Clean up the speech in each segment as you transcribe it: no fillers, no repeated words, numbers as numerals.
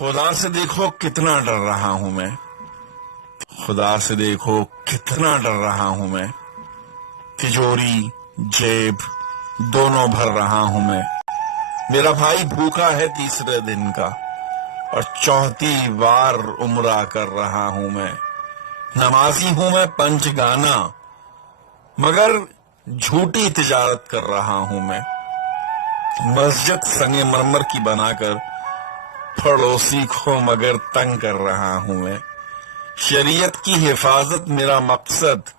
خدا سے دیکھو کتنا ڈر رہا ہوں میں، خدا سے دیکھو کتنا ڈر رہا ہوں میں، تجوری جیب دونوں بھر رہا ہوں میں۔ میرا بھائی بھوکا ہے تیسرے دن کا اور چوتھی بار عمرہ کر رہا ہوں میں۔ نمازی ہوں میں پنج گانا مگر جھوٹی تجارت کر رہا ہوں میں۔ مسجد سنگ مرمر کی بنا کر پڑوسی کو مگر تنگ کر رہا ہوں میں۔ شریعت کی حفاظت میرا مقصد،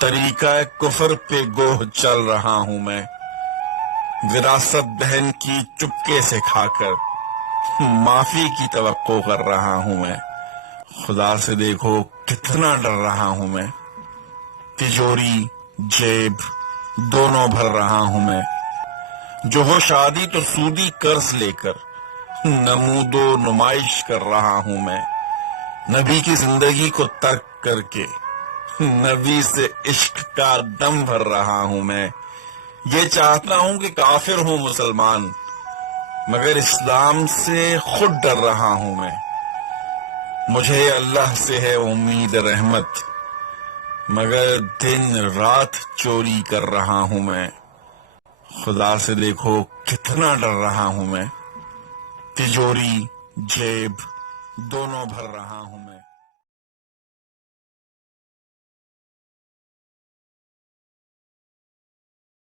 طریقہ کفر پہ گوہ چل رہا ہوں میں۔ وراثت بہن کی چپکے سے کھا کر معافی کی توقع کر رہا ہوں میں۔ خدا سے دیکھو کتنا ڈر رہا ہوں میں، تجوری جیب دونوں بھر رہا ہوں میں۔ جو ہو شادی تو سودی قرض لے کر نمود و نمائش کر رہا ہوں میں۔ نبی کی زندگی کو ترک کر کے نبی سے عشق کا دم بھر رہا ہوں میں۔ یہ چاہتا ہوں کہ کافر ہوں مسلمان مگر اسلام سے خود ڈر رہا ہوں میں۔ مجھے اللہ سے ہے امید رحمت مگر دن رات چوری کر رہا ہوں میں۔ خدا سے دیکھو کتنا ڈر رہا ہوں میں، تجوری جیب دونوں بھر رہا ہوں میں۔